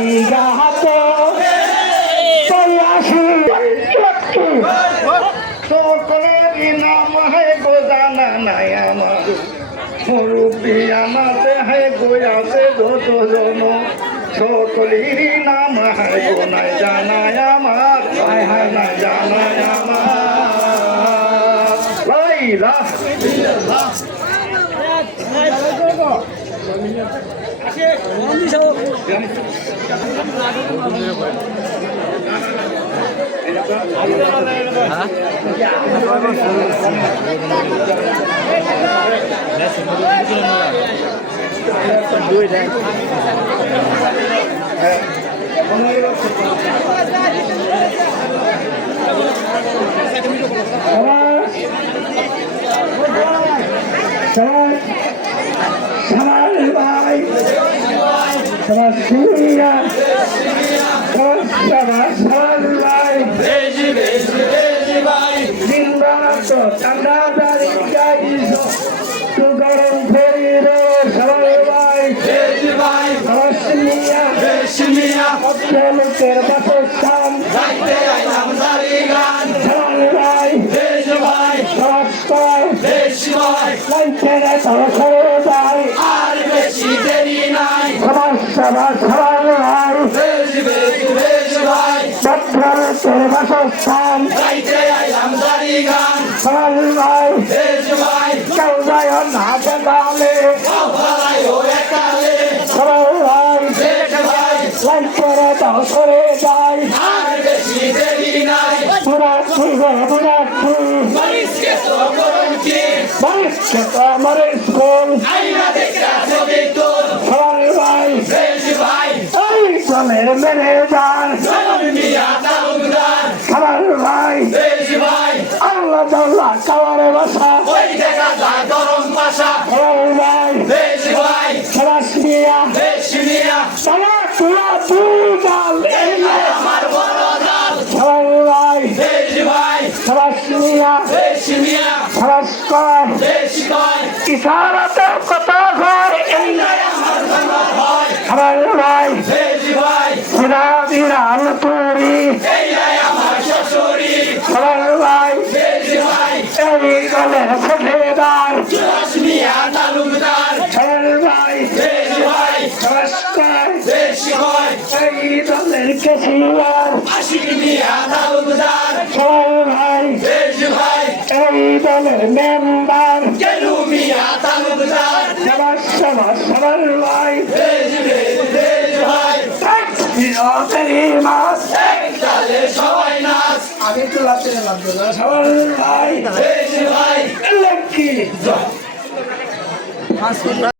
জায়গা তো সকলেরই নাম হে গো জানা নাই আমার মুরব্বী আমাতে হে গোয়াছে যতজন সকলেরই নাম হে গো নাই জানাই আমার হায় হায় নাই জানাই আমার লাইলা মেরে যান খাবার ভাই আল্লাহ জাল্লাহ কাওয়ারে বাসা ভাই খালাস মিয়া সালা তুলা দুগাল ভাই খালাস মিয়া খালাস কয় ইশারাতে কত ঘর খাবার ভাই বিরাল তুরি খাবার ভাই এই গলের ফেদার খাবার ভাই নমস্কার এই দলের কেশিয়ার খাবার ভাই এই দলের মেম্বার সবার ভাই আগে তো লাগতে লাগতো না সবার ভাই লক্ষ্মী